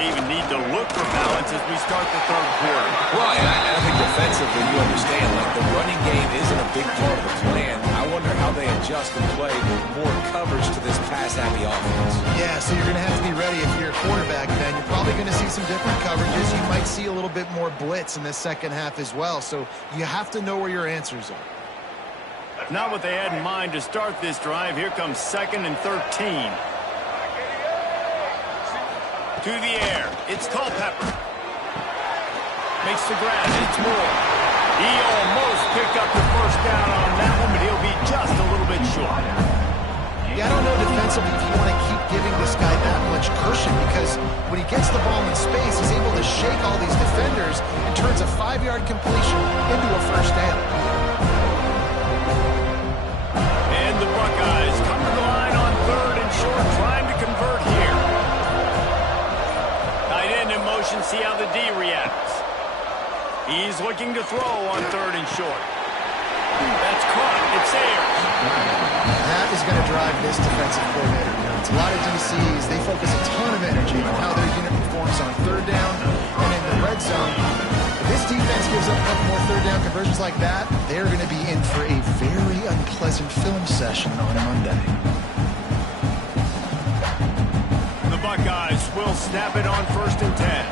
they even need to look for balance as we start the third quarter. Well, and I think defensively, you understand, like the running game isn't a big part of the plan. I wonder how they adjust and play more coverage to this pass-happy offense. Yeah, so you're going to have to be ready if you're a quarterback, Ben. You're probably going to see some different coverages. You might see a little bit more blitz in the second half as well, so you have to know where your answers are. Not what they had in mind to start this drive. Here comes 2nd and 13. To the air. It's Culpepper. Makes the grab. It's Moore. He almost picked up the first down on that one, but he'll be just a little bit short. Yeah, I don't know defensively if you want to keep giving this guy that much cushion, because when he gets the ball in space, he's able to shake all these defenders and turns a 5-yard completion into a first down. And the Buckeyes come to the line on 3rd and short, trying to convert here. Tight end in motion, see how the D reacts. He's looking to throw on 3rd and short. That's caught. It's Ayers. That is going to drive this defensive coordinator nuts. A lot of DCs, they focus a ton of energy on how their unit performs on 3rd down and in the red zone. If this defense gives up a couple more 3rd down conversions like that, they're going to be in for a very unpleasant film session on Monday. The Buckeyes will snap it on 1st and 10.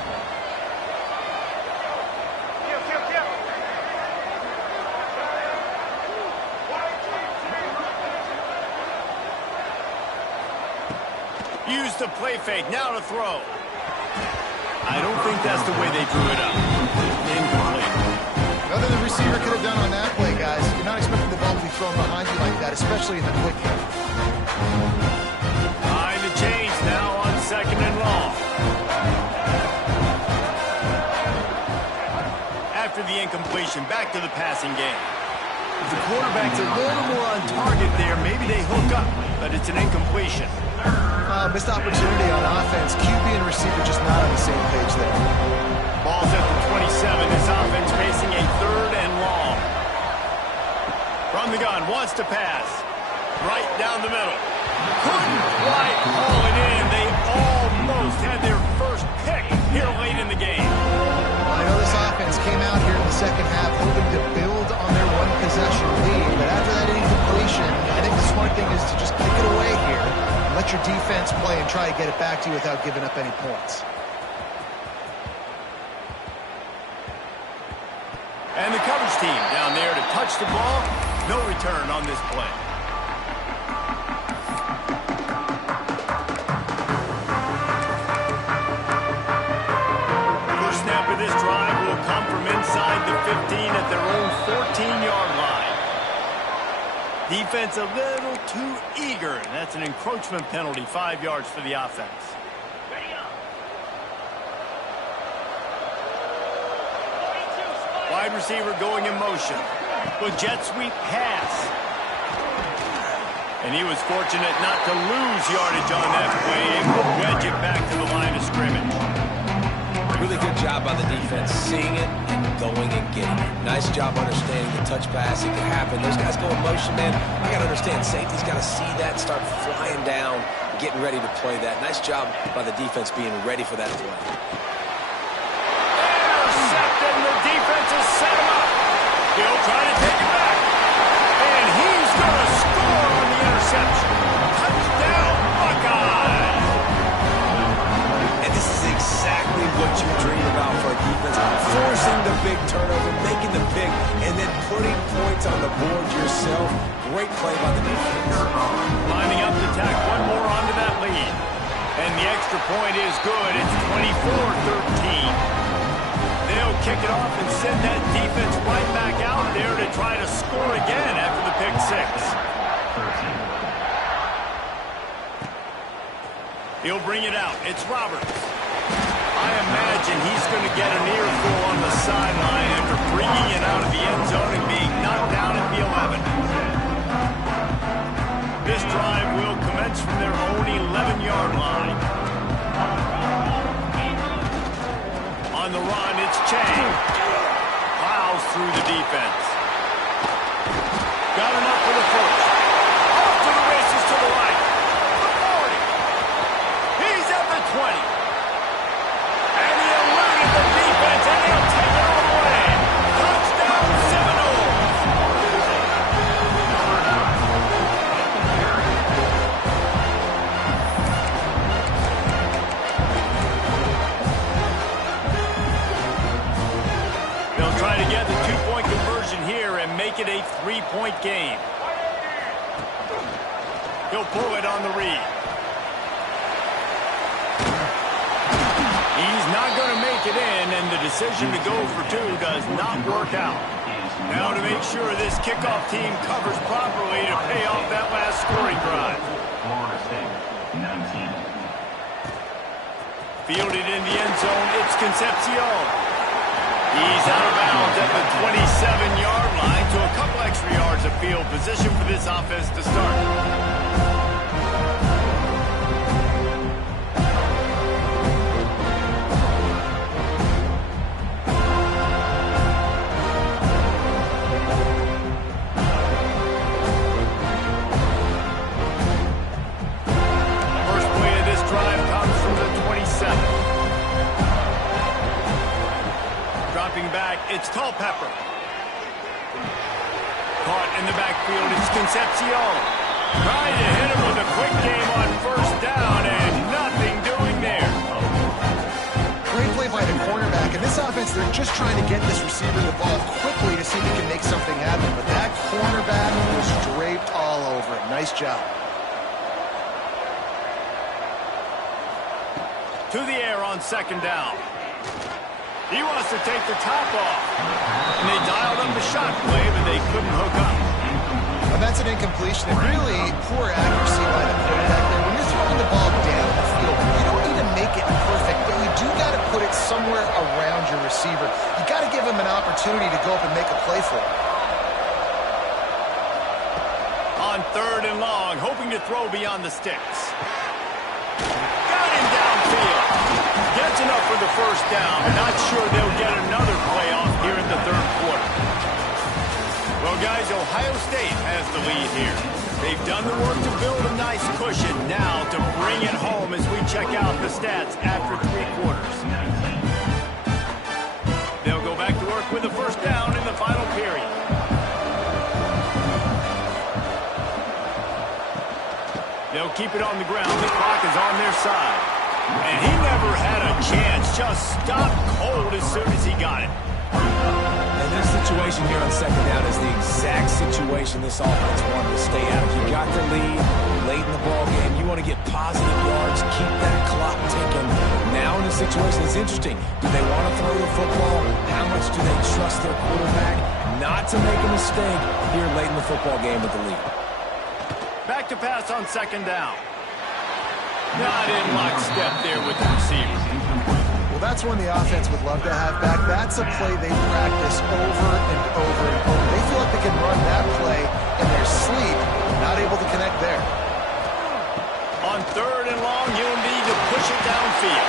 Use the play fake, now to throw. I don't think that's the way they drew it up. Incomplete. Nothing the receiver could have done on that play, guys. You're not expecting the ball to be thrown behind you like that, especially in the quick game. Behind the chains now on 2nd and long. After the incompletion, back to the passing game. If the quarterback's a little more on target there, maybe they hook up, but it's an incompletion. Missed opportunity on offense. QB and receiver just not on the same page there. Ball's at the 27. This offense facing a 3rd and long. From the gun, wants to pass. Right down the middle. Couldn't quite haul it in. They almost had their first pick here late in the game. I know this offense came out here in the second half hoping to build on their one-possession lead, but after that incompletion, I think the smart thing is to just kick it away here. Let your defense play and try to get it back to you without giving up any points. And the coverage team down there to touch the ball. No return on this play. First snap of this drive will come from inside the 15 at their own 14-yard line. Defense a little too eager, and that's an encroachment penalty, 5 yards for the offense. Wide receiver going in motion. With jet sweep pass. And he was fortunate not to lose yardage on that play. Able to wedge it back to the line of scrimmage. Really good job by the defense, seeing it and going and getting it. Nice job understanding the touch pass. It can happen. Those guys go in motion, man. I got to understand, safety's got to see that, start flying down, getting ready to play that. Nice job by the defense being ready for that play. Intercepted, and the defense has set him up. He'll try to take it back. And he's going to score on the interception. Touchdown, Buckeyes. And this is exactly what you dream about for a defense. Forcing the big turnover, making the pick, and then putting points on the board yourself. Great play by the defense. Lining up to tack one more onto that lead. And the extra point is good. It's 24-13. They'll kick it off and send that defense right back out there to try to score again after the pick six. He'll bring it out. It's Roberts. I imagine he's going to get an earful on the sideline after bringing it out of the end zone and being knocked down at the 11. This drive will commence from their own 11-yard line. On the run, it's Chang. Plows through the defense. Got enough for the first. Off to the races to the right. The 40. He's at the 20. make it a 3-point game. He'll pull it on the read. He's not going to make it in, and the decision to go for two does not work out. Now to make sure this kickoff team covers properly to pay off that last scoring drive. Fielded in the end zone, it's Concepcion. He's out of bounds at the 27-yard line, to a couple extra yards of field position for this offense to start. Back, it's Culpepper. Caught in the backfield, it's Concepcion. Trying to hit him with a quick game on first down, and nothing doing there. Great play by the cornerback. In this offense, they're just trying to get this receiver the ball quickly to see if he can make something happen. But that cornerback was draped all over it. Nice job. To the air on second down. He wants to take the top off. And they dialed up the shot play, but they couldn't hook up. And that's an incompletion. And really poor accuracy by the quarterback there. When you're throwing the ball down the field, you don't need to make it perfect, but you do got to put it somewhere around your receiver. You got to give him an opportunity to go up and make a play for it. On third and long, hoping to throw beyond the sticks. Got him downfield. Gets enough for the first down, but not sure they'll get another playoff here in the third quarter. Well, guys, Ohio State has the lead here. They've done the work to build a nice cushion. Now to bring it home as we check out the stats after 3 quarters. They'll go back to work with a first down in the final period. They'll keep it on the ground. The clock is on their side. And he never had a chance. Just stopped cold as soon as he got it. And this situation here on second down is the exact situation this offense wanted to stay out of. You got the lead late in the ball game. You want to get positive yards, keep that clock ticking. Now in a situation that's interesting. Do they want to throw the football? How much do they trust their quarterback not to make a mistake here late in the football game with the lead? Back to pass on second down. Not in lockstep there with the receiver. Well, that's one the offense would love to have back. That's a play they practice over and over and over. They feel like they can run that play in their sleep, not able to connect there. On third and long, you'll need to push it downfield.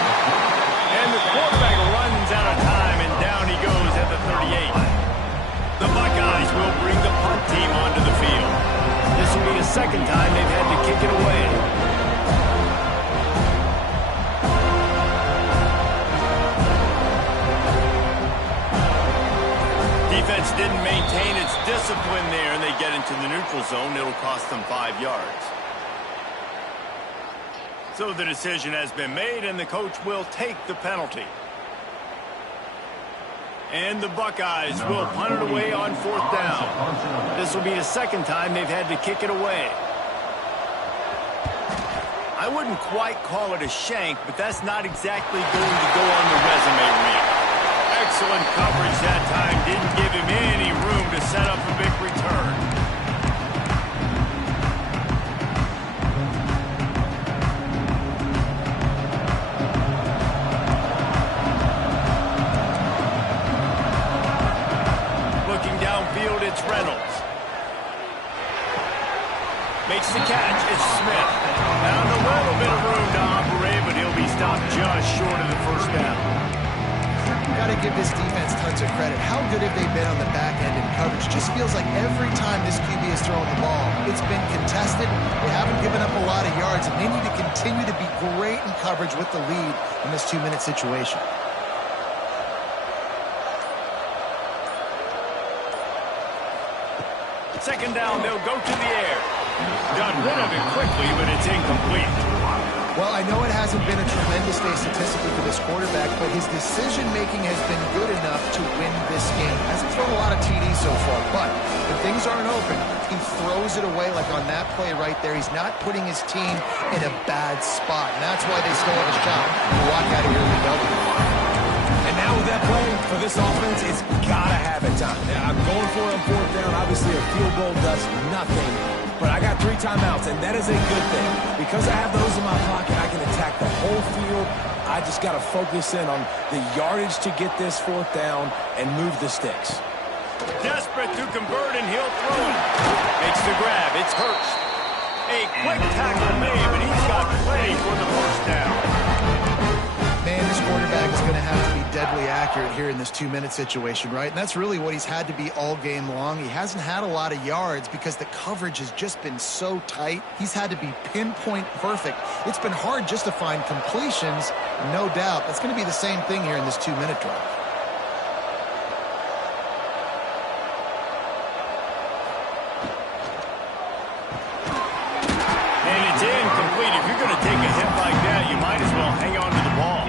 And the quarterback runs out of time, and down he goes at the 38. The Buckeyes will bring the punt team onto the field. This will be the second time they've had to kick it away. Defense didn't maintain its discipline there, and they get into the neutral zone. It'll cost them 5 yards. So the decision has been made, and the coach will take the penalty. And the Buckeyes will punt it away on fourth down. This will be the second time they've had to kick it away. I wouldn't quite call it a shank, but that's not exactly going to go on the resume reel. Excellent coverage that time. Didn't give him any room to set up a big return. Looking downfield, it's Reynolds. Makes the catch. It's Smith. Found a little bit of room to operate, but he'll be stopped just short of the first down. Got to give this defense tons of credit. How good have they been on the back end in coverage? Just feels like every time this QB is throwing the ball, it's been contested. They haven't given up a lot of yards, and they need to continue to be great in coverage with the lead in this 2-minute situation. Second down, they'll go to the air. Got rid of it quickly, but it's incomplete. Well, I know it hasn't been a tremendous day statistically for this quarterback, but his decision-making has been good enough to win this game. Hasn't thrown a lot of TDs so far, but when things aren't open, he throws it away like on that play right there. He's not putting his team in a bad spot, and that's why they still have a shot to walk out of here with a W. And now with that play, for this offense, it's got to have it time. Now, I'm going for it on fourth down. Obviously, a field goal does nothing. But I got 3 timeouts, and that is a good thing. Because I have those in my pocket, I can attack the whole field. I just got to focus in on the yardage to get this fourth down and move the sticks. Desperate to convert, and he'll throw it. Makes the grab. It's Hurst. A quick tackle made, but he's got play for the first down. Man, this quarterback is going to have to be deadly accurate here in this 2-minute situation, right? And that's really what he's had to be all game long. He hasn't had a lot of yards because the coverage has just been so tight. He's had to be pinpoint perfect. It's been hard just to find completions, no doubt. That's going to be the same thing here in this 2-minute drive. And it's incomplete. If you're going to take a hit like that, you might as well hang on to the ball.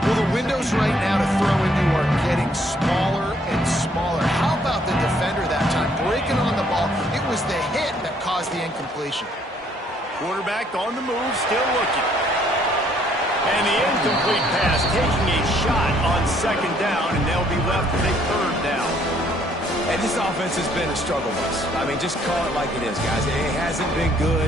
Well, the windows right now to throw into are getting smaller and smaller. How about the defender that time? Breaking on the ball. It was the hit that caused the incompletion. Quarterback on the move, still looking. And the incomplete pass taking a shot on second down, and they'll be left with a third down. And this offense has been a struggle bus. I mean, just call it like it is, guys. It hasn't been good,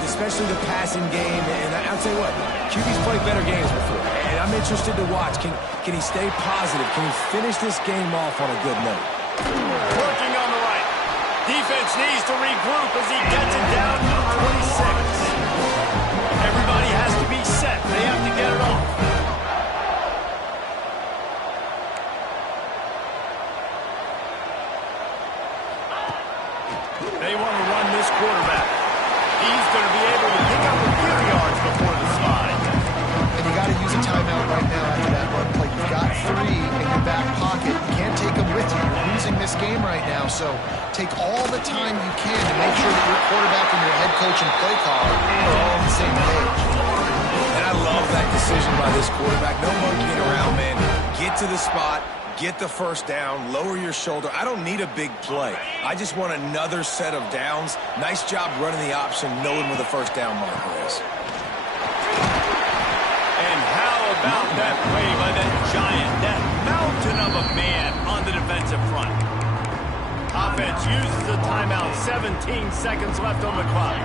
especially the passing game. And I'll tell you what, QB's played better games before. And I'm interested to watch. Can he stay positive? Can he finish this game off on a good note? Working on the right. Defense needs to regroup as he gets it down to the 26. Everybody has to be set. They have to get it off. They want to run this quarterback. He's going to be able to pick up a few yards before the slide. And you got to use a timeout right now after that run play. You've got 3 in your back pocket. You can't take them with you. You're losing this game right now, so take all the time you can to make sure that your quarterback and your head coach and play caller are all on the same page. And I love that decision by this quarterback. No monkeying around, man. Get to the spot. Get the first down, lower your shoulder. I don't need a big play. I just want another set of downs. Nice job running the option, knowing where the first down marker is. And how about that play by that giant, that mountain of a man on the defensive front? Offense uses a timeout, 17 seconds left on the clock.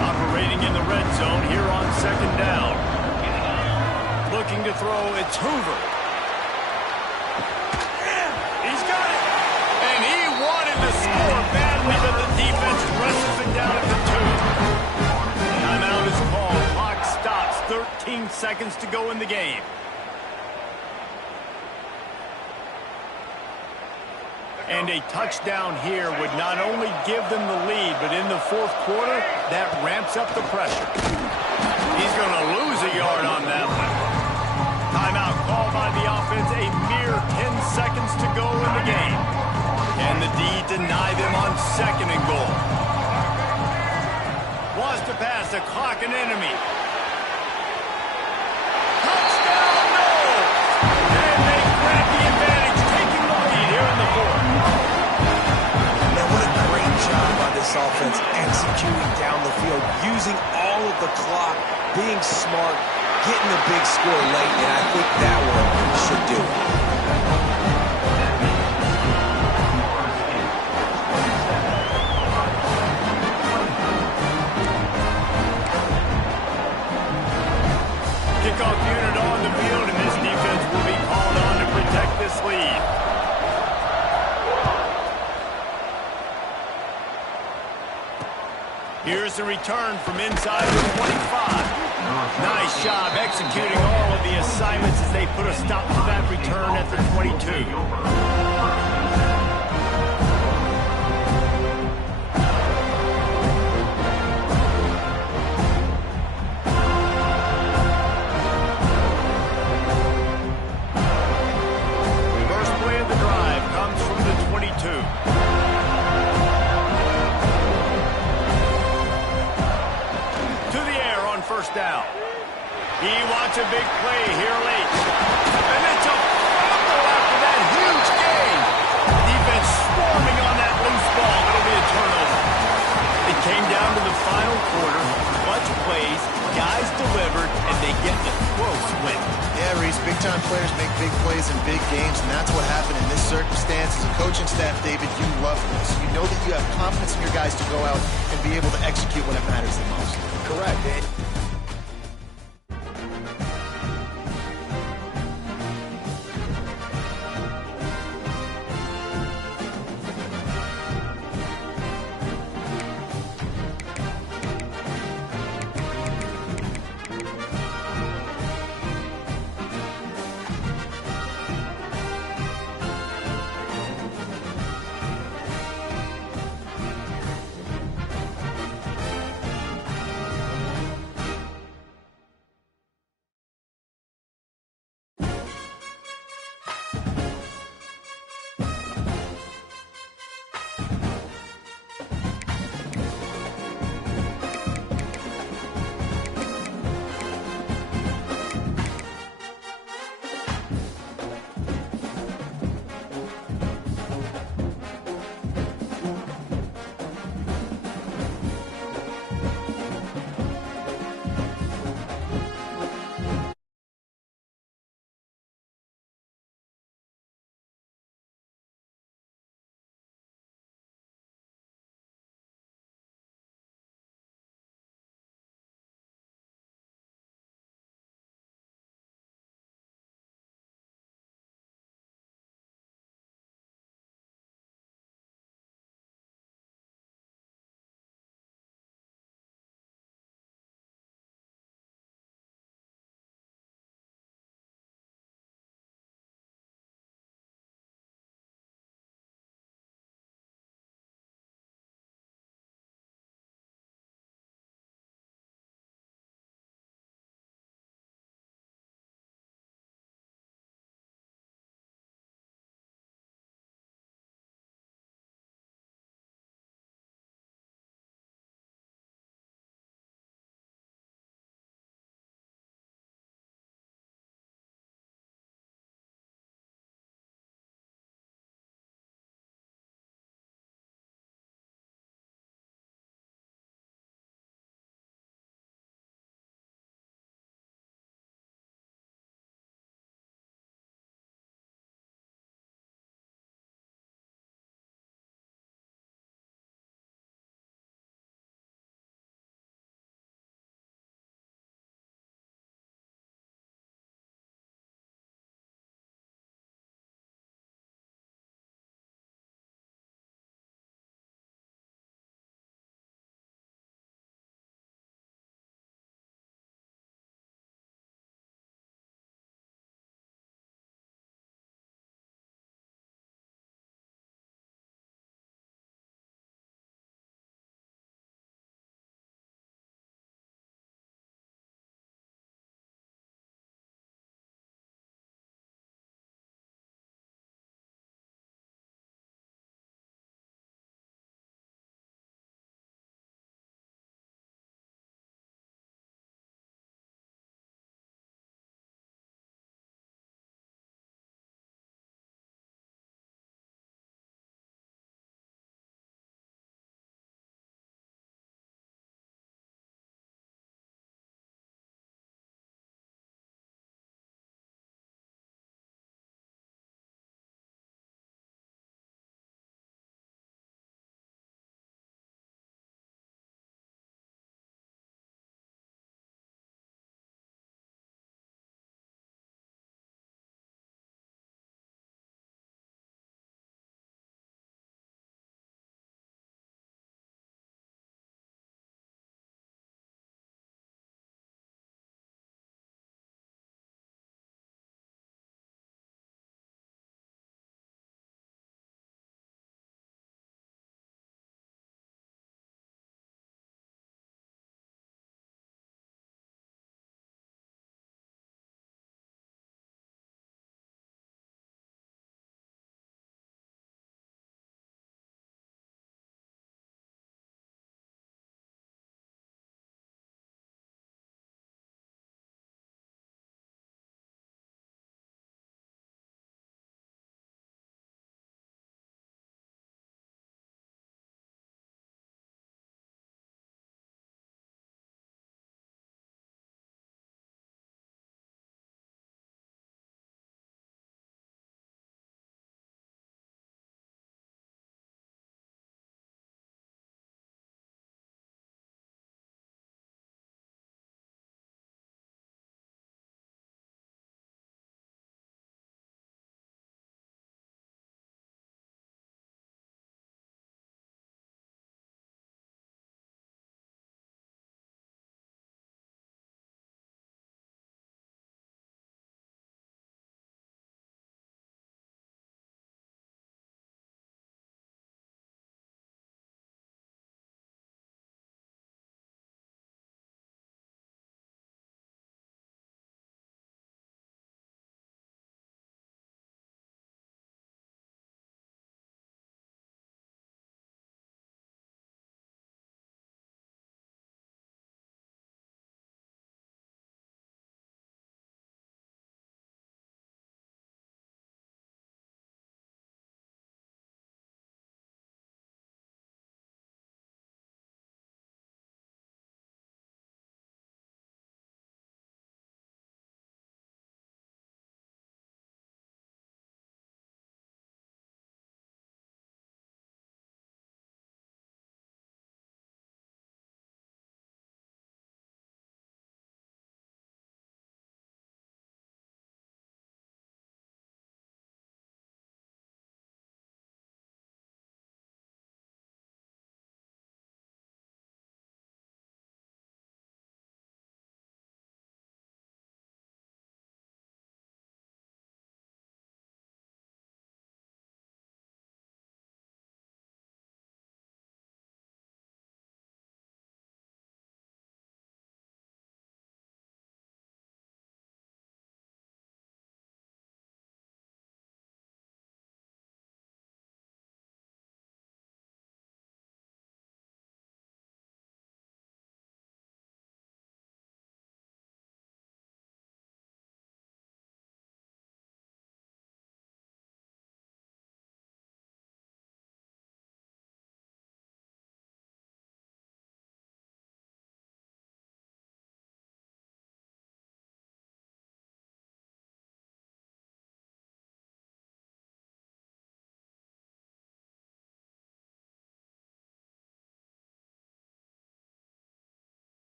Operating in the red zone here on second down. Looking to throw, it's Hoover. Score badly, but the defense wrestles it down at the 2. Timeout is called. Clock stops. 13 seconds to go in the game. And a touchdown here would not only give them the lead, but in the fourth quarter, that ramps up the pressure. He's going to lose a yard on that one. Timeout called by the offense. A mere 10 seconds to go in the game. And the D deny them on second and goal. Wants to pass, the clock an enemy. Touchdown, no! And they grab the advantage, taking the lead here in the fourth. Man, what a great job by this offense executing down the field, using all of the clock, being smart, getting the big score late, and I think that one should do it. Kickoff unit on the field, and this defense will be called on to protect this lead. Here's the return from inside the 25. Nice job executing all of the assignments as they put a stop to that return at the 22. First down. He wants a big play here late. getting a close win. Yeah, Reese, big-time players make big plays in big games, and that's what happened in this circumstance. As a coaching staff, David, you love this. You know that you have confidence in your guys to go out and be able to execute when it matters the most. Correct.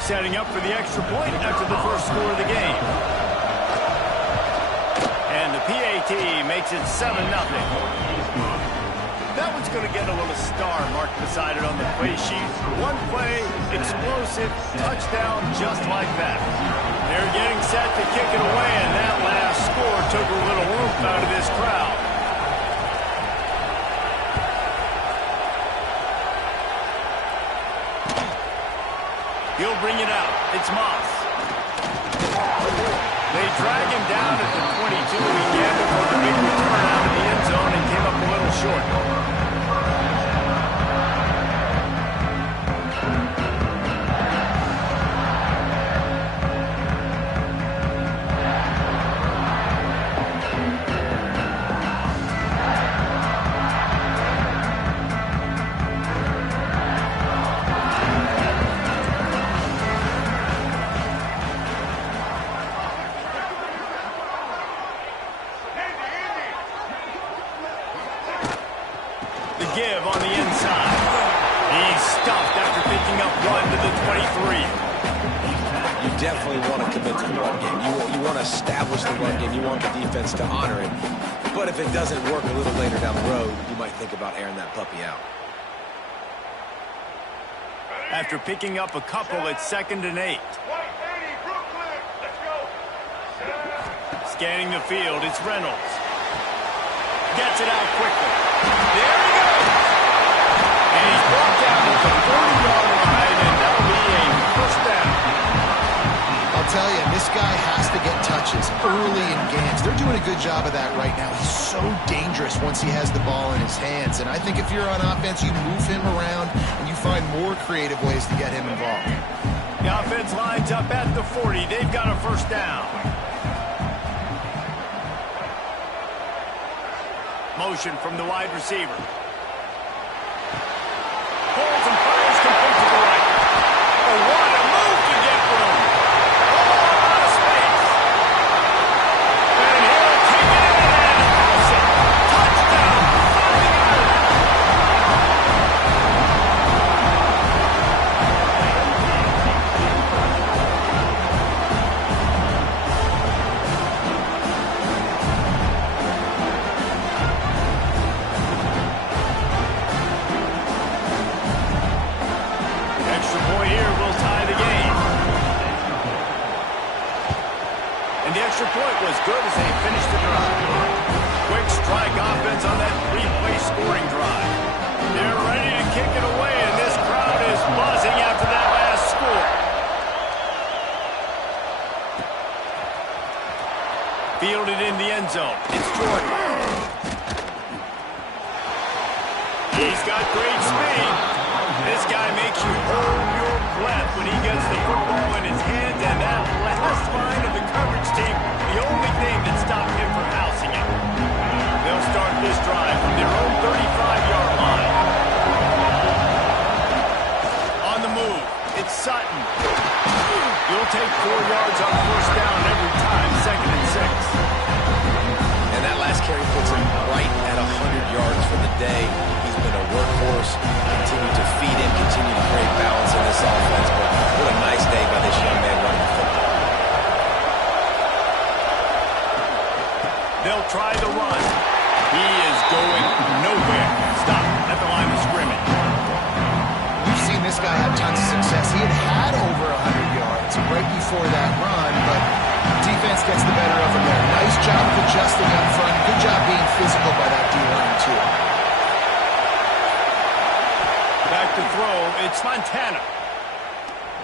Setting up for the extra point after the first score of the game. And the PAT makes it 7-0. That one's going to get a little star marked beside it on the play sheet. One play, explosive, touchdown, just like that. They're getting set to kick it away, and that last score took a little oomph out of this crowd. He'll bring it out. It's Moss. They drag him down at the 22. He gambled for the big return out of the end zone and came up a little short. Give on the inside. He's stuffed after picking up one to the 23. You definitely want to commit to the run game. You want to establish the run game. You want the defense to honor it. But if it doesn't work a little later down the road, you might think about airing that puppy out. After picking up a couple, it's 2nd and 8. Scanning the field, it's Reynolds. Gets it out quickly. There he goes. And he's brought down at the 40-yard line, and that'll be a first down. I'll tell you, this guy has to get touches early in games. They're doing a good job of that right now. He's so dangerous once he has the ball in his hands. And I think if you're on offense, you move him around and you find more creative ways to get him involved. The offense lines up at the 40. They've got a first down. Motion from the wide receiver. Pulls and fires complete to the right. Oh, what a move to get room. Oh, out of space. And he'll take it in and house it. Touchdown, 49ers. Point was good as they finished the drive. Quick strike offense on that three-play scoring drive. They're ready to kick it away, and this crowd is buzzing after that last score. Fielded in the end zone. It's Jordan. He's got great speed. This guy makes you hold your breath when he gets the football in his hands, and that last line of the coverage team, the only thing that stopped him from housing it. They'll start this drive from their own 35-yard line. On the move, it's Sutton. You'll take 4 yards on first down every time, 2nd and 6. And that last carry puts him right at 100 yards for the day. He's been a workhorse, continue to feed him, continue to create balance in this offense. But what a nice day by this young man running the football. They'll try the run. He is going nowhere. Stop at the line of scrimmage. We've seen this guy have tons of success. He had over 100 yards right before that run, but defense gets the better of him there. Nice job of adjusting up front. Good job being physical by that D-line, too. Back to throw. It's Montana.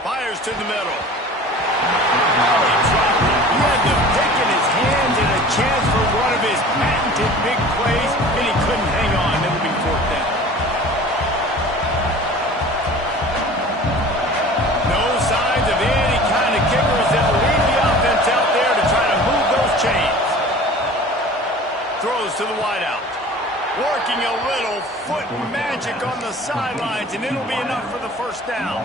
Fires to the middle. Oh, he dropped it. He had the pick in his hands and a chance for one of his patented big plays, and he couldn't hang on. It'll be 4th down. No signs of any kind of kickers that will lead the offense out there to try to move those chains. Throws to the wideout. Working a little foot magic on the sidelines, and it'll be enough for the first down.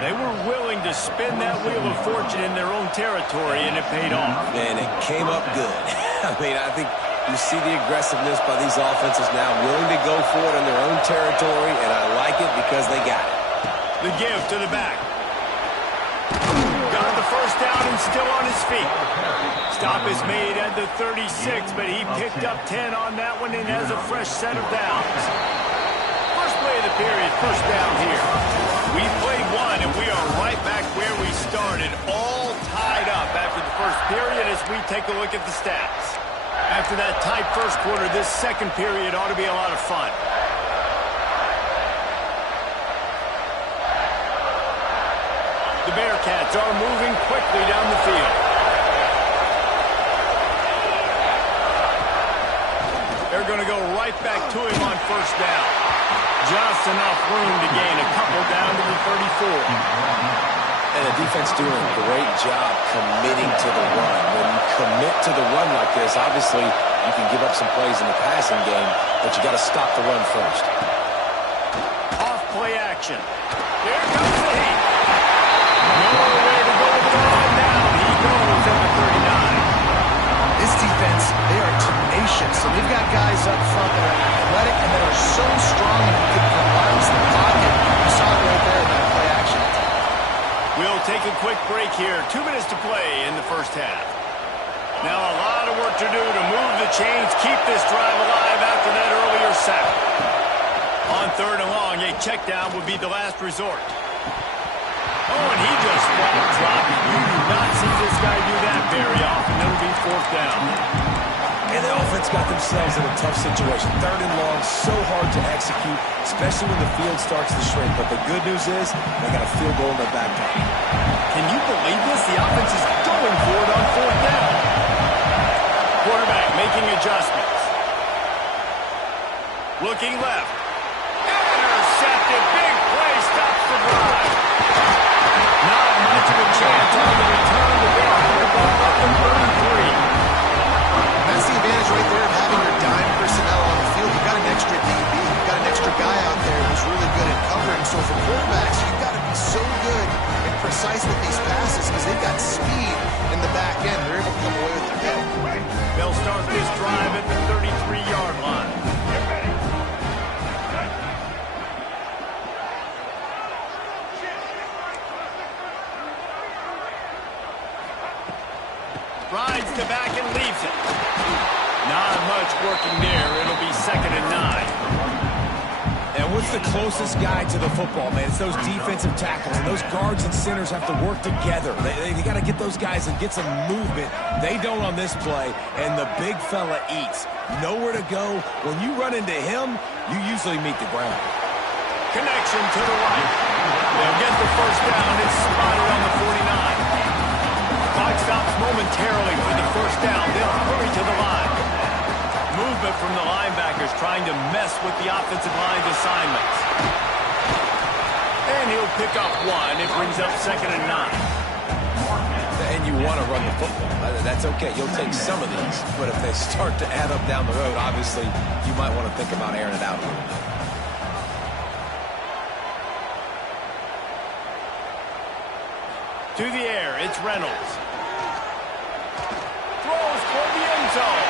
They were willing to spin that wheel of fortune in their own territory, and it paid off. And it came up good. I mean, I think you see the aggressiveness by these offenses now, willing to go for it in their own territory, and I like it because they got it. The give to the back. first down and still on his feet. Stop is made at the 36, but he picked up 10 on that one and has a fresh set of downs. First play of the period, first down here. We played one, and we are right back where we started, all tied up after the first period as we take a look at the stats. After that tight first quarter, this second period ought to be a lot of fun. The Bearcats are moving quickly down the field. They're going to go right back to him on first down. Just enough room to gain a couple down to the 34. And the defense doing a great job committing to the run. When you commit to the run like this, obviously you can give up some plays in the passing game, but you got to stop the run first. Off play action. Here comes the heat. Nowhere to go with the run down. He goes at the 39. This defense, they are tenacious. So they've got guys up front that are athletic and that are so strong and can collapse the pocket. You saw it right there in that play action. We'll take a quick break here. 2 minutes to play in the first half. Now a lot of work to do to move the chains, keep this drive alive after that earlier sack. On third and long, a check down would be the last resort. Oh, and he just dropped. You do not see this guy do that very often. It'll be fourth down. And the offense got themselves in a tough situation. Third and long, so hard to execute, especially when the field starts to shrink. But the good news is they got a field goal in their back pocket. Can you believe this? The offense is going for it on fourth down. Quarterback making adjustments. Looking left. Intercepted. Big play. Stops the drive. Not much of a chance on the return to get the ball up to 33. That's the advantage right there of having your dime personnel on the field. You've got an extra DB. You've got an extra guy out there who's really good at covering. So for quarterbacks, you've got to be so good and precise with these passes because they've got speed in the back end. They're able to come away with the pick. They'll start this drive at the 33-yard line. Rides the back and leaves it. Not much working there. It'll be 2nd and 9. And what's the closest guy to the football, man? It's those defensive tackles. And those guards and centers have to work together. They got to get those guys and get some movement. They don't on this play, and the big fella eats. Nowhere to go. When you run into him, you usually meet the ground. Connection to the right. They'll get the first down. It's spotted on the 49. Clock stops momentarily for the first down. They'll hurry to the line. Movement from the linebackers trying to mess with the offensive line's assignments. And he'll pick up one. It brings up 2nd and 9. And you want to run the football. That's okay. You'll take some of these. But if they start to add up down the road, obviously, you might want to think about airing it out a little bit. To the air, it's Reynolds. Throws for the end zone.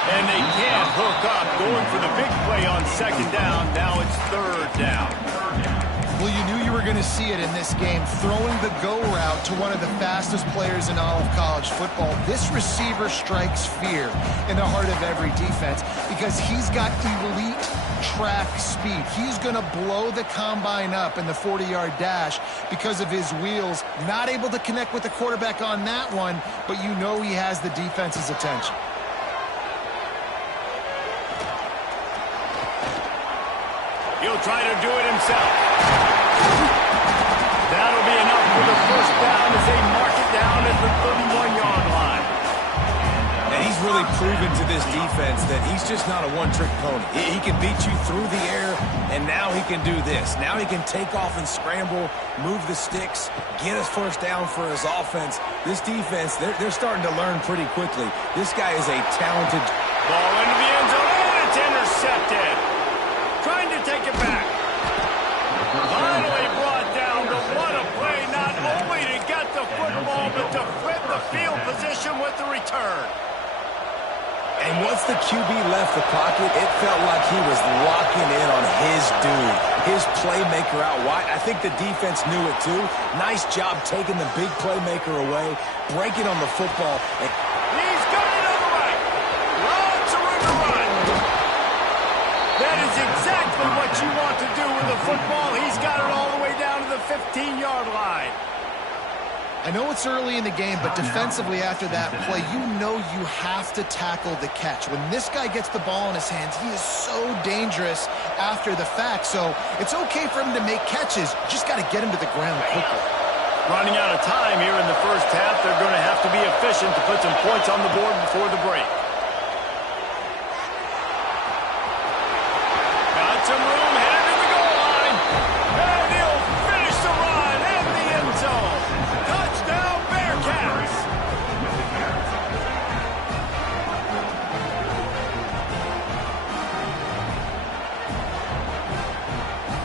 And they can't hook up. Going for the big play on 2nd down. Now it's 3rd down. Well, you knew you were going to see it in this game, throwing the go route to one of the fastest players in all of college football. This receiver strikes fear in the heart of every defense because he's got elite track speed. He's going to blow the combine up in the 40-yard dash because of his wheels. Not able to connect with the quarterback on that one, but you know he has the defense's attention. He'll try to do it himself. That'll be enough for the first down as they mark it down at the 31-yard line. And he's really proven to this defense that he's just not a one-trick pony. He can beat you through the air, and now he can do this. Now he can take off and scramble, move the sticks, get his first down for his offense. This defense, they're starting to learn pretty quickly. This guy is a talented... Ball into the end zone, and it's intercepted. Trying to take it back. Finally brought down, but what a play, not only to get the football, but to flip the field position with the return. And what's the QB left off the pocket, it felt like he was locking in on his dude, his playmaker out wide. I think the defense knew it too. Nice job taking the big playmaker away, breaking on the football. He's got it on the right. Lots of room to run. That is exactly what you want to do with the football. He's got it all the way down to the 15-yard line. I know it's early in the game, but defensively after that play, you know you have to tackle the catch. When this guy gets the ball in his hands, he is so dangerous after the fact. So it's okay for him to make catches. Just got to get him to the ground quickly. Running out of time here in the first half, they're going to have to be efficient to put some points on the board before the break. Got some room, headed to the goal line. And he'll finish the run in the end zone. Touchdown, Bearcats!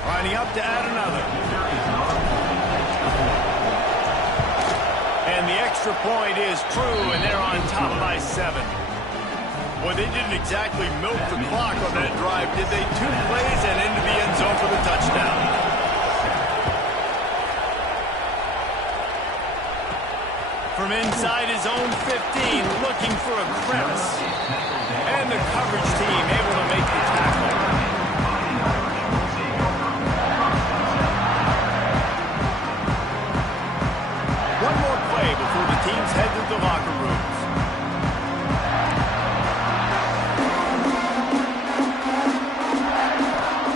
Lining up to add another. And the extra point is true, and they're on top by 7. Boy, they didn't exactly milk the clock on that drive, did they? 2 plays and into the end zone for the touchdown. From inside his own 15, looking for a crevice. And the coverage team able to make the tackle. One more play before the teams head to the locker rooms.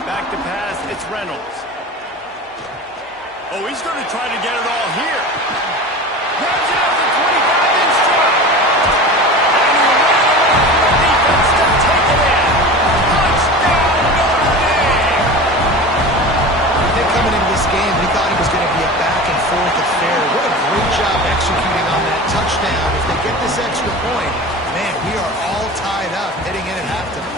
Back to pass, it's Reynolds. Oh, he's going to try to get it all here. Grabs it up to 25 in stride. And he ran away from the defense to take it in. Touchdown, Notre Dame! Nick, coming into this game, we thought he was going to be a back-and-forth affair. What a great job executing on that touchdown. If they get this extra point, man, we are all tied up heading in at halftime.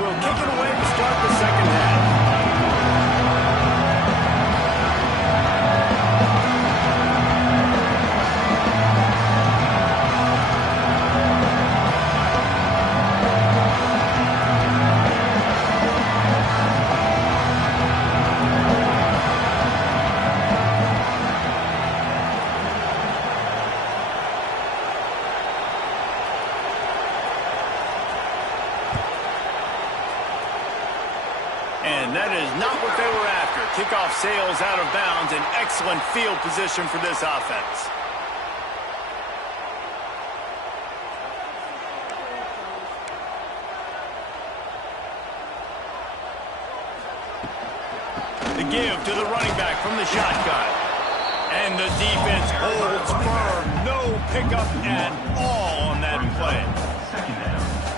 Will kick it away to start the second half. And that is not what they were after. Kickoff sails out of bounds, and excellent field position for this offense. The give to the running back from the shotgun. And the defense holds firm. No pickup at all on that play.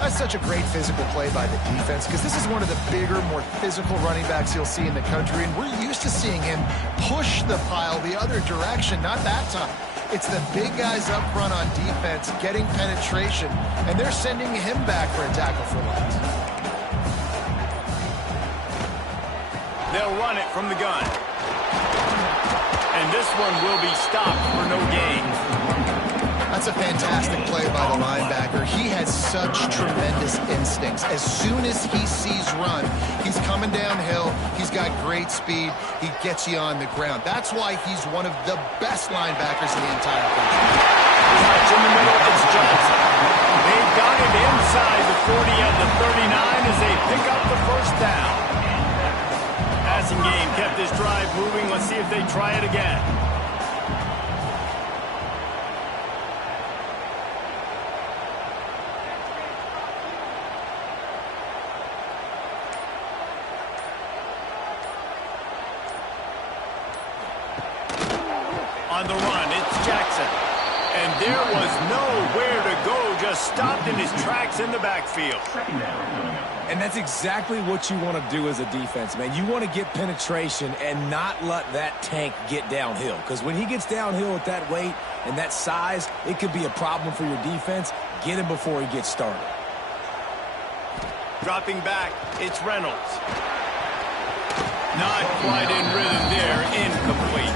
That's such a great physical play by the defense because this is one of the bigger, more physical running backs you'll see in the country, and we're used to seeing him push the pile the other direction. Not that time. It's the big guys up front on defense getting penetration, and they're sending him back for a tackle for loss. They'll run it from the gun. And this one will be stopped for no gain. That's a fantastic play by the linebacker. He has such tremendous instincts. As soon as he sees run, he's coming downhill. He's got great speed. He gets you on the ground. That's why he's one of the best linebackers in the entire country. Touch in the middle, it's Johnson. They've got him inside the 40 at the 39 as they pick up the first down. Passing game kept this drive moving. Let's see if they try it again. On the run, it's Jackson. And there was nowhere to go, just stopped in his tracks in the backfield. And that's exactly what you want to do as a defense, man. You want to get penetration and not let that tank get downhill. Because when he gets downhill at that weight and that size, it could be a problem for your defense. Get him before he gets started. Dropping back, it's Reynolds. Not quite in rhythm there, incomplete.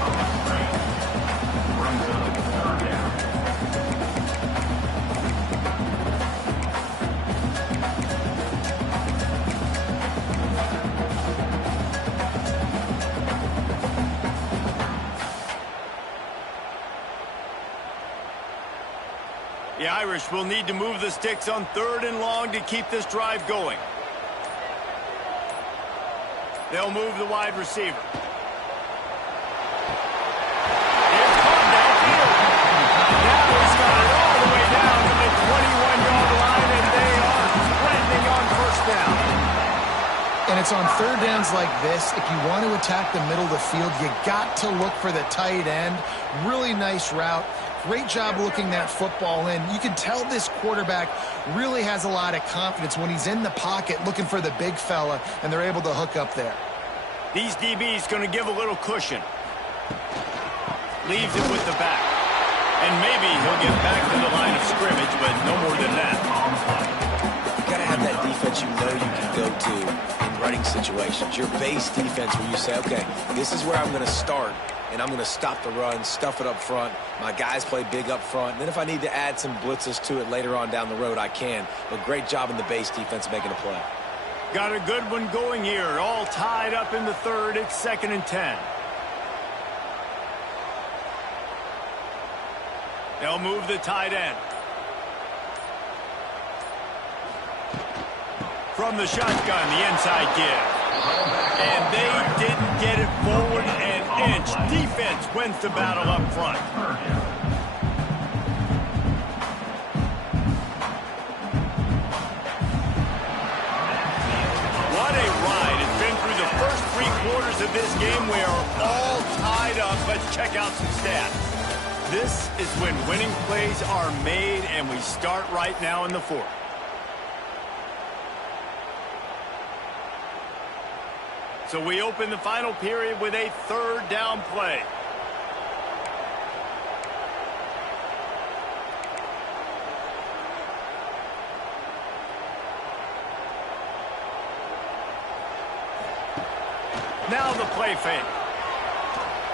The Irish will need to move the sticks on 3rd and long to keep this drive going. They'll move the wide receiver. It's caught downfield. Now he's got it all the way down to the 21-yard line, and they are threatening on 1st down. And it's on 3rd downs like this. If you want to attack the middle of the field, you got to look for the tight end. Really nice route. Great job looking that football in. You can tell this quarterback really has a lot of confidence when he's in the pocket looking for the big fella, and they're able to hook up there. These DBs going to give a little cushion. Leaves it with the back. And maybe he'll get back to the line of scrimmage, but no more than that. You got to have that defense you know you can go to in running situations. Your base defense where you say, okay, this is where I'm going to start. And I'm going to stop the run, stuff it up front. My guys play big up front. And then if I need to add some blitzes to it later on down the road, I can. But great job in the base defense making a play. Got a good one going here. All tied up in the 3rd. It's 2nd and 10. They'll move the tight end. From the shotgun, the inside give. And they didn't get it forward an inch. Defense wins the battle up front. What a ride. It's been through the first 3 quarters of this game. We are all tied up. Let's check out some stats. This is when winning plays are made, and we start right now in the 4th. So we open the final period with a 3rd down play. Now the play fake.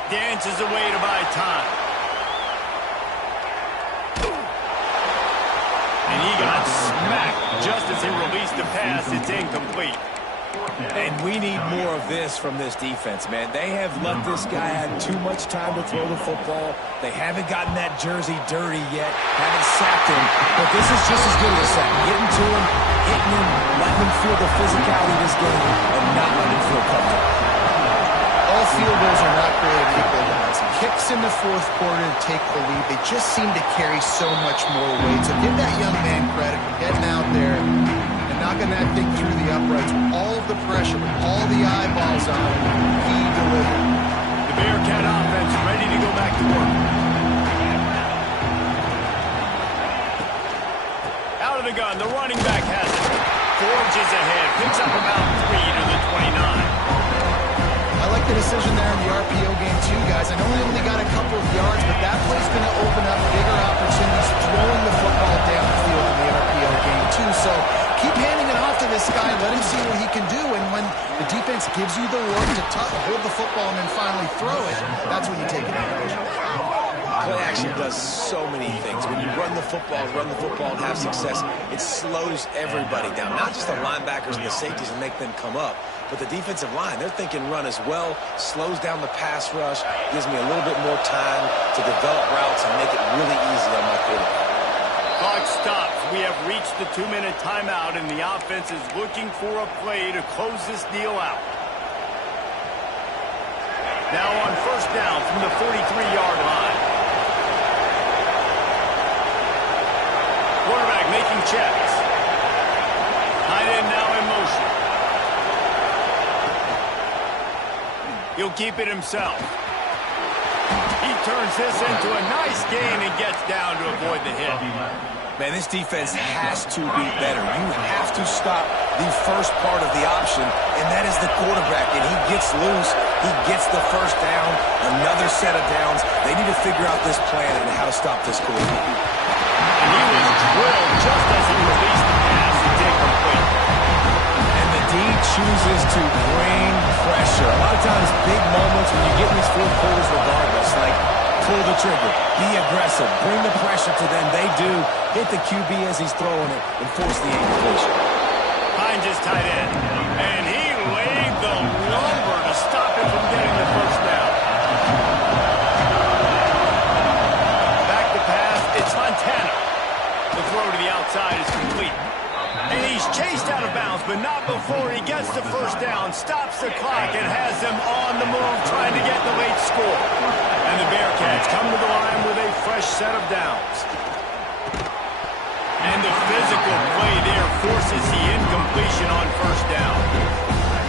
Dances away to buy time. And he got smacked just as he released the pass. It's incomplete. And we need more of this from this defense, man. They have let this guy have too much time to throw the football. They haven't gotten that jersey dirty yet, haven't sacked him. But this is just as good as a sack. Getting to him, hitting him, letting him feel the physicality of this game, and not letting him feel comfortable. All field goals are not created equal, guys. Kicks in the 4th quarter to take the lead. They just seem to carry so much more weight. So give that young man credit for getting out there and knocking that thing through the uprights with all of the pressure, with all the eyeballs on him. He delivered. The Bearcat offense ready to go back to work. Out of the gun, the running back has it. Forges ahead, picks up about 3 to the 29. I like the decision there in the RPO game too, guys. I know he only got a couple of yards, but that play's going to open up bigger opportunities throwing the football down the field in the RPO game too. So keep handing it off to this guy. Let him see what he can do. And when the defense gives you the work to hold the football and then finally throw it, that's when you take advantage. Play action does so many things. When you run the football and have success, it slows everybody down. Not just the linebackers and the safeties and make them come up, but the defensive line. They're thinking run as well, slows down the pass rush, gives me a little bit more time to develop routes and make it really easy on my quarterback. Clock stops. We have reached the 2-minute timeout, and the offense is looking for a play to close this deal out. Now on 1st down from the 43-yard line. Quarterback making checks. Tight end now in motion. He'll keep it himself. He turns this into a nice gain and gets down to avoid the hit. Man, this defense has to be better. You have to stop the first part of the option, and that is the quarterback. And he gets loose. He gets the first down, another set of downs. They need to figure out this plan and how to stop this quarterback. And he was drilled just as he released the pass. It's incomplete. And the D chooses to bring pressure. A lot of times, big moments when you get in these fourth quarters regardless, like pull the trigger, be aggressive, bring the pressure to them. They do. Hit the QB as he's throwing it and force the incompletion. Hines is tight end. And he laid the lumber to stop him from getting the first down. Back to pass. It's Montana. The throw to the outside is complete. And he's chased out of bounds, but not before he gets the first down, stops the clock, and has them on the move trying to get the late score. And the Bearcats come to the line with a fresh set of downs. And the physical play there forces the incompletion on first down.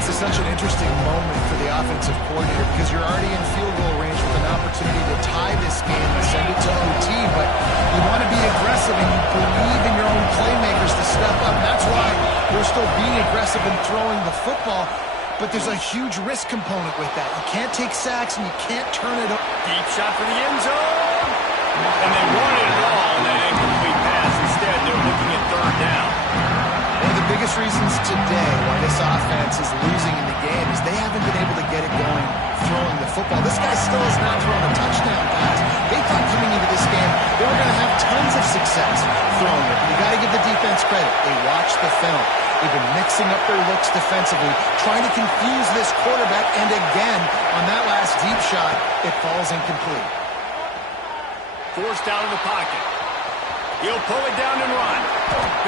This is such an interesting moment for the offensive coordinator because you're already in field goal range with an opportunity to tie this game and send it to OT, but you want to be aggressive and you believe in your own playmakers to step up. That's why we're still being aggressive and throwing the football, but there's a huge risk component with that. You can't take sacks and you can't turn it up. Deep shot for the end zone. And they wanted it all in that incomplete pass. Instead, they're looking at third down. One of the biggest reasons today why this offense is losing in the game is they haven't been able to get it going throwing the football. This guy still has not thrown a touchdown pass. They thought coming into this game they were going to have tons of success throwing it. You got to give the defense credit. They watched the film. They've been mixing up their looks defensively, trying to confuse this quarterback, and again, on that last deep shot, it falls incomplete. Forced out of the pocket. He'll pull it down and run.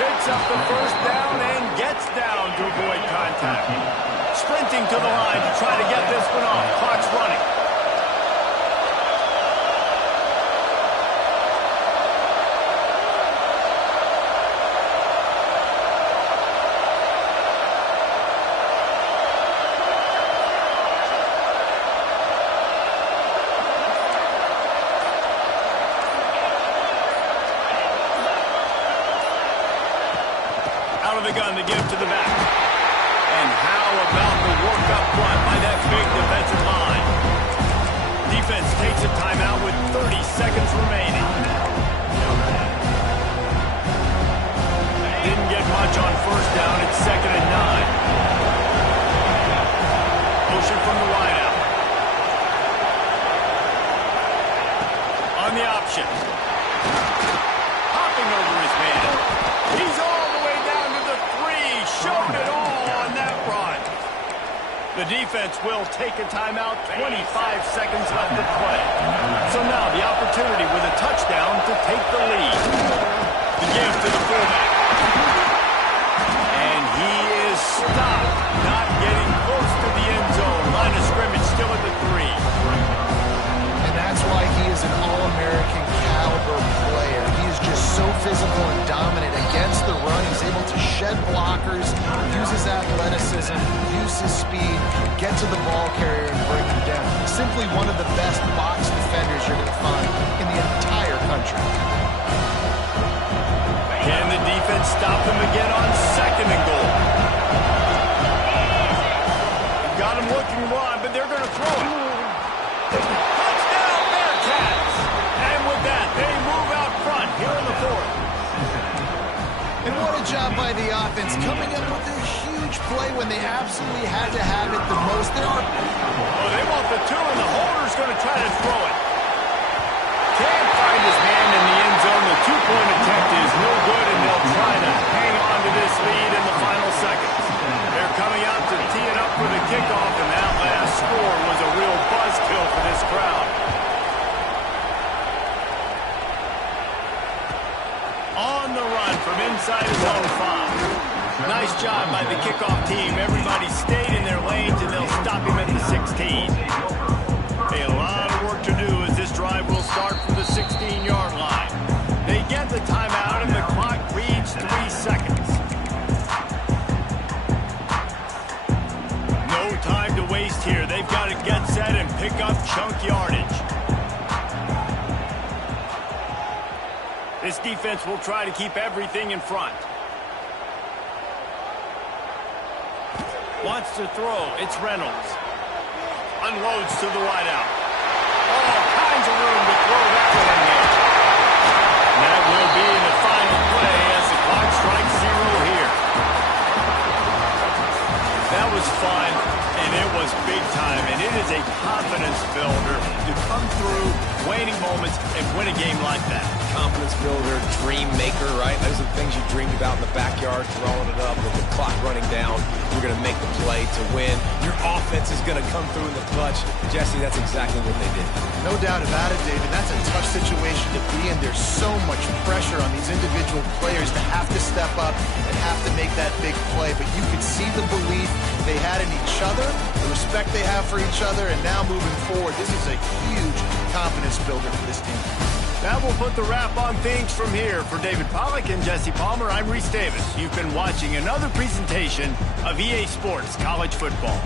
Picks up the first down and gets down to avoid contact. Sprinting to the line to try to get this one off. Clock's running. The gun to give to the back. And how about the work up front by that big defensive line? Defense takes a timeout with 30 seconds remaining. Didn't get much on first down. It's 2nd and 9. Motion from the wideout. On the option. Hopping over his man. He's all the way down to the 3. Showed it all on that run. The defense will take a timeout. 25 seconds left to play. So now the opportunity with a touchdown to take the lead. The give to the fullback. And he is stopped. Not getting close to the end zone. Line of scrimmage still at the 3. And that's why he is an All-American caliber player. He is just so physical and dominant against the run. He's able to shed blockers, use his athleticism, use his speed, get to the ball carrier and break him down. Simply one of the best box defenders you're going to find in the entire country. Can the defense stop him again on 2nd and goal? Got him looking wide, but they're going to throw it. Touchdown, Bearcats! And with that, they move out front here in the 4th. And what a job by the offense, coming up with a huge play when they absolutely had to have it the most. They want the 2, and the holder's going to try to throw it. Can't find his man in the end zone. The 2-point attempt is no good, and they'll try to hang on to this lead in the final seconds. They're coming out to tee it up for the kickoff, and that last score was a real buzzkill for this crowd. On the run from inside his own 5. Nice job by the kickoff team. Everybody stayed in their lanes, and they'll stop him at the 16. A lot of work to do as this drive will start from the 16-yard line. They get the timeout, and the clock reads 3 seconds. No time to waste here. They've got to get set and pick up chunk yardage. This defense will try to keep everything in front. Wants to throw. It's Reynolds. Unloads to the wideout. All kinds of room to throw that one in there. And that will be the final play as the clock strikes 0 here. That was fun, and it was big time, and it is a confidence builder to come through waning moments and win a game like that. Confidence builder, dream maker, right? Those are the things you dreamed about in the backyard, throwing it up with the clock running down. You're going to make the play to win. Your offense is going to come through in the clutch. Jesse, that's exactly what they did. No doubt about it, David. That's a tough situation to be in. There's so much pressure on these individual players to have to step up and have to make that big play. But you could see the belief they had in each other, the respect they have for each other, and now moving forward, this is a huge confidence builder for this team. That will put the wrap on things from here. For David Pollack and Jesse Palmer, I'm Reese Davis. You've been watching another presentation of EA Sports College Football.